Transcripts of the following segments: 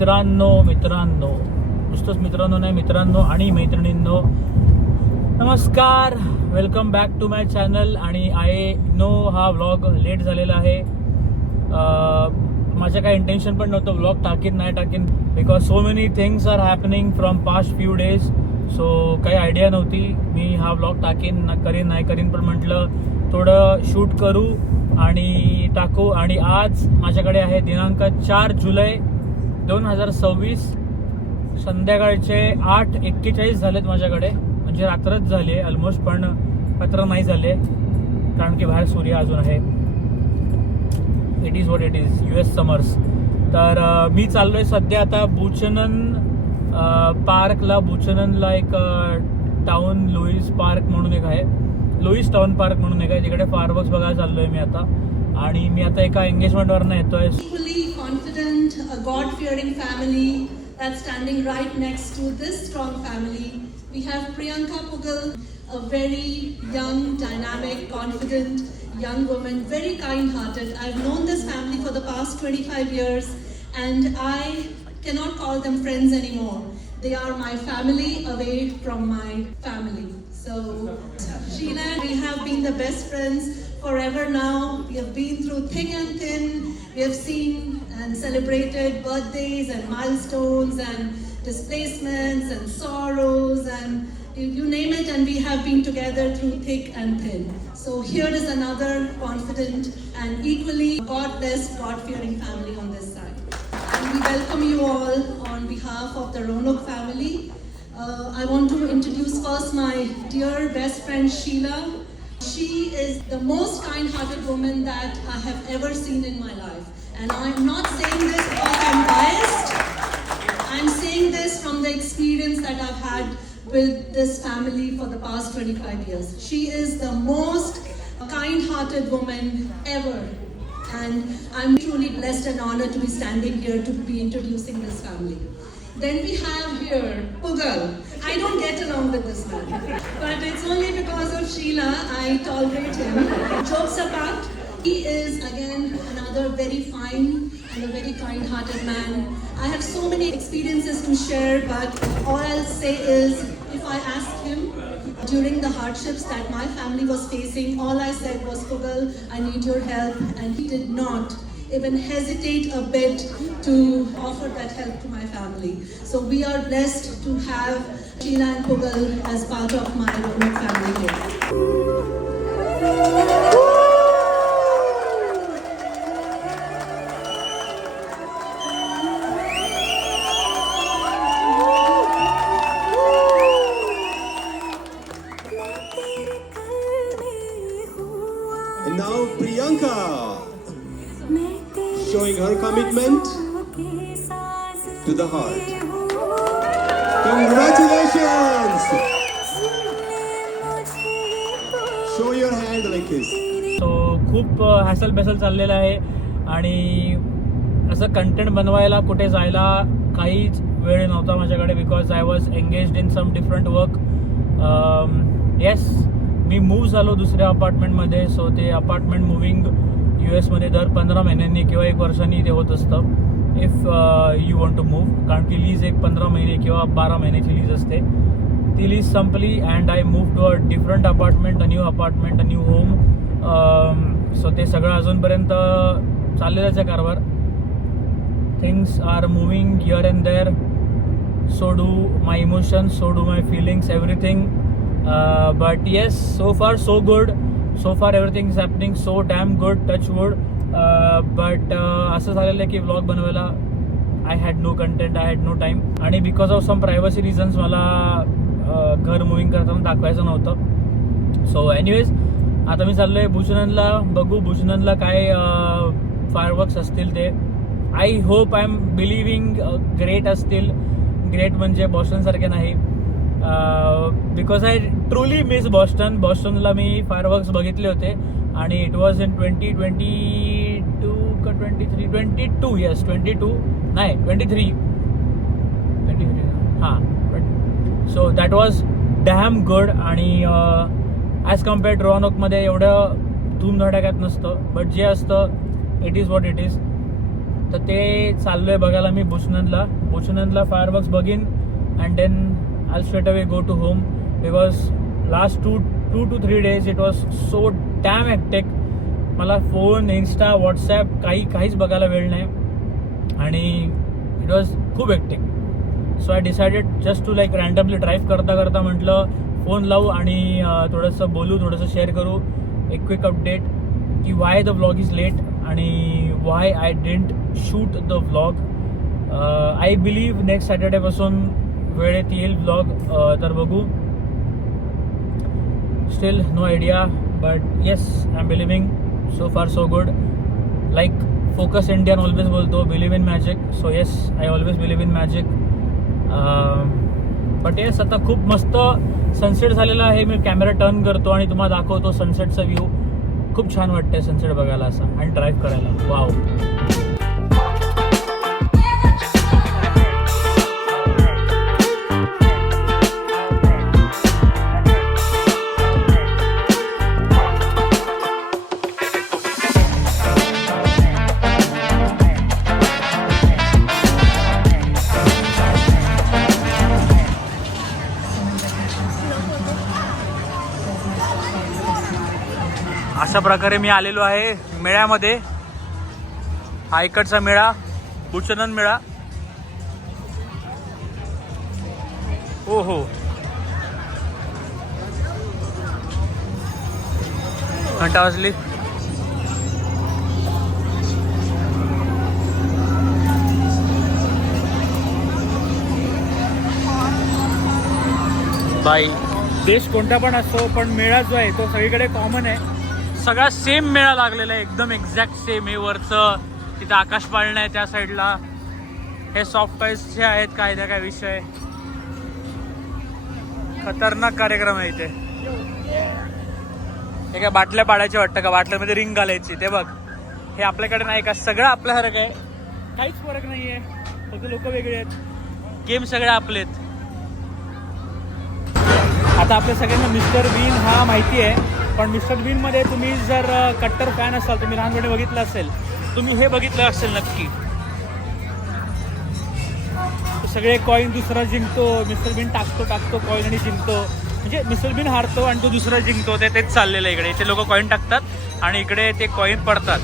मित्रांनो नुसतंच मित्रांनो नाही, मित्रांनो आणि मैत्रिणींनो, नमस्कार. Welcome back to my channel. आणि आय नो हा व्लॉग लेट झालेला आहे. माझं काही इंटेन्शन पण नव्हतं व्लॉग नाही टाकीन because so many things are happening from past few days. So काही आयडिया नव्हती मी हा व्लॉग टाकीन नाही करीन, पण म्हटलं थोडं शूट करू आणि टाकू. आणि आज माझ्याकडे आहे दिनांक 4 जुलै 2026, संध्याकाळचे 8:41 झालेत माझ्याकडे. म्हणजे रात्रच झाली आहे ऑलमोस्ट, पण रात्र नाही झाले कारण की बाहेर सूर्य अजून आहे. It is what it is, US summers. तर मी चाललो आहे सध्या आता बुचननला एक टाउन लुईस पार्क म्हणून एक आहे, लुईस टाउन पार्क म्हणून एक आहे, तिकडे फायरवर्क्स बघायला चाललो आहे मी आता. आणि मी आता एका एंगेजमेंटवरनं येतोय. Equally confident, a God-fearing family that's standing right next to this strong family. We have Priyanka Pugal, a very young, dynamic, confident young woman, very kind-hearted. I've known this family for the past 25 years and I cannot call them friends anymore. They are my family away from my family. So Sheila and we have been the best friends forever now. We have been through thick and thin. We have seen and celebrated birthdays and milestones and displacements and sorrows and you name it, and we have been together through thick and thin. So here is another confident and equally God-blessed, God-fearing family on this side. And we welcome you all on behalf of the Ronok family. I want to introduce first my dear best friend Sheila. She is the most kind-hearted woman that I have ever seen in my life. And I'm not saying this because I'm biased. I'm saying this from the experience that I've had with this family for the past 25 years. She is the most kind-hearted woman ever. And I'm truly blessed and honored to be standing here to be introducing this family. Then we have here Pugal. I don't get along with this man, but it's only because of Sheila I tolerate him. Jokes apart, he is again another very fine and a very kind-hearted man. I have so many experiences to share, but all I'll say is if I asked him during the hardships that my family was facing, all I said was, Pugal, I need your help, and he did not even hesitate a bit to offer that help to my family. So we are blessed to have Sheila and Pugal as part of my Ronok family here. And now Priyanka, showing her commitment to the heart. Congratulations! Show your hand like this. So खूप hassle Basel चाललेलं आहे आणि असं content बनवायला कुठे जायला काहीच वेळ नव्हता माझ्याकडे because I was engaged in some different work. Yes, मी मूव्ह झालो दुसऱ्या अपार्टमेंटमध्ये. सो ते अपार्टमेंट मुव्हिंग US दर 15 महिन्यांनी किंवा 1 वर्षांनी ते होत असतं if you want to move. कारण की लीज एक 15 महिने किंवा 12 महिन्याची लीज असते. ती लीज संपली and I move to a different apartment, a new apartment, a new home. So ते सगळं अजूनपर्यंत चाललेलंच आहे कारभार. Things are moving here and there. So do my emotions, so do my feelings, everything. But yes, so far so good. So far everything is happening so damn good, touch wood. But असं झालेलं आहे की vlog बनवायला I had no content, I had no time. आणि because of some privacy reasons मला घर moving करताना दाखवायचं नव्हतं. सो एनिवेज आता मी चाललो आहे बुचननला. बघू बुचननला काय फायरवर्क्स असतील ते. I hope I am believing great असतील. ग्रेट म्हणजे बॉस्टनसारखे नाही. बिकॉज आय ट्रुली मिस बॉस्टनला मी फायरवर्क्स बघितले होते आणि इट वॉज इन 2022 का 22 येस 22 नाही 23 हां. So that was damn good. आणि ॲज कम्पेअर्ड टू रॉनॉकमध्ये एवढं धूमधडाक्यात नसतं, बट जे असतं it is what it is. तर ते चाललो आहे बघायला मी बुचनंदला फायरवर्क्स बघीन and then I straight away go to home because last 2 to 3 days it was so damn hectic. मला फोन, इन्स्टा, व्हॉट्सॲप काहीच बघायला वेळ नाही आणि इट वॉज खूप hectic. So I decided just to like randomly drive करता म्हटलं phone लावू आणि थोडंसं बोलू, थोडंसं शेअर करू एक क्विक अपडेट की why the vlog is late आणि why I didn't shoot the vlog. I believe next सॅटर्डेपासून वेळेत येईल व्लॉग, तर बघू. Still no idea but yes I am believing. So far so good. Like focus Indian always बोलतो, believe in magic. So yes I always believe in magic. But yes आता खूप मस्त sunset झालेला आहे. मी कॅमेरा टर्न करतो आणि तुम्हाला दाखवतो सनसेटचा व्ह्यू. खूप छान वाटतंय सनसेट बघायला असा आणि ड्राईव्ह करायला. वाव. अशा प्रकारे मी आलेलो आहे मेळ्यामध्ये. हा इकडचा मेळा, बुचनंद मेळा. हो हो, घंटा वाजली. बाई, देश कोणता पण असतो पण मेळा जो आहे तो सगळीकडे कॉमन आहे. सगळा सेम मेळा लागलेला आहे, एकदम एक्झॅक्ट सेम. हे वरचं तिथं आकाश पाळणं आहे त्या साईडला. हे सॉफ्ट टॉईजचे आहेत काय त्या काय विषय. खतरनाक कार्यक्रम आहे इथे. हे काय बाटल्या पाडायच्या वाटतं का, बाटल्यामध्ये रिंग घालायची. ते बघ, हे आपल्याकडे नाही का, सगळं आपल्यासारखं आहे, काहीच फरक नाही आहे, फक्त लोक वेगळे आहेत. गेम सगळे आपले आहेत. आता आपल्या सगळ्यांना मिस्टर बीन हा माहिती आहे, पण मिस्टर बीनमध्ये तुम्ही जर कट्टर फॅन असाल, तुम्ही लहानपणी बघितलं असेल, तुम्ही हे बघितलं असेल नक्की. सगळे कॉईन दुसरा जिंकतो, मिस्टर बीन टाकतो कॉईन आणि जिंकतो. म्हणजे मिस्टर बीन हारतो आणि तो दुसरा जिंकतो. तेच चाललेलं आहे इकडे. इथे लोक कॉईन टाकतात आणि इकडे ते कॉईन पडतात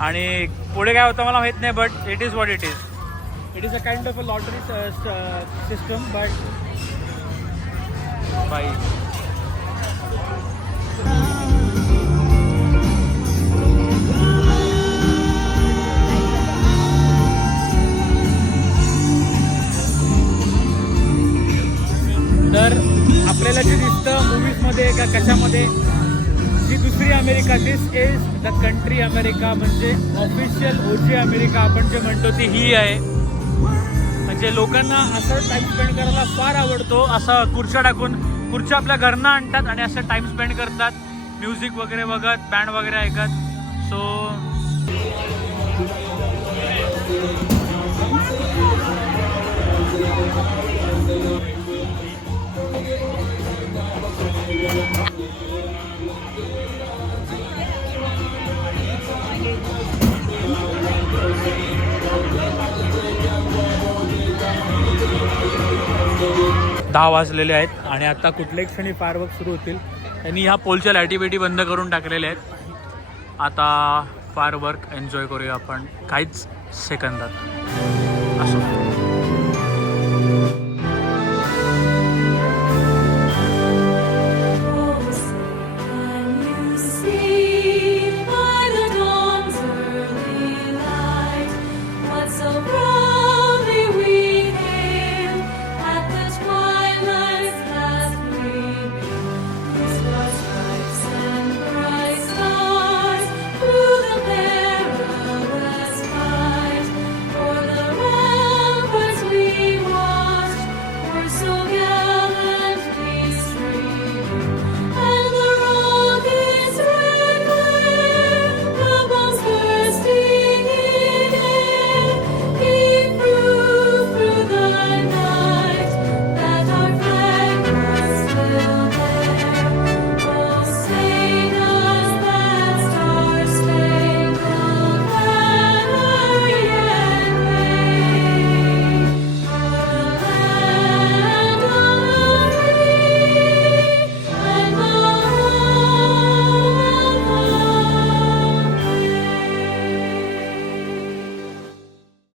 आणि पुढे काय होतं मला माहीत नाही, but it is what it is. It is a kind of a lottery system. But बाई, तर आपल्याला जे दिसतं मूवीजमध्ये का कशामध्ये, जी दुसरी America, this is the country America. म्हणजे ऑफिशियल ओजी अमेरिका आपण जे म्हणतो ती ही आहे. म्हणजे लोकांना असं टाईम स्पेंड करायला फार आवडतो. असं खुर्च्या टाकून, खुर्च्या आपल्या घरनं आणतात आणि असं टाईम स्पेंड करतात, म्युझिक वगैरे बघत, बँड वगैरे ऐकत. सो दहा वाजलेले आहेत आणि आता कुठल्याही क्षणी फायरवर्क सुरू होतील. त्यांनी ह्या पोलच्या लाईटी बंद करून टाकलेल्या आहेत. आता फायरवर्क एन्जॉय करूया आपण काहीच सेकंदात. असो.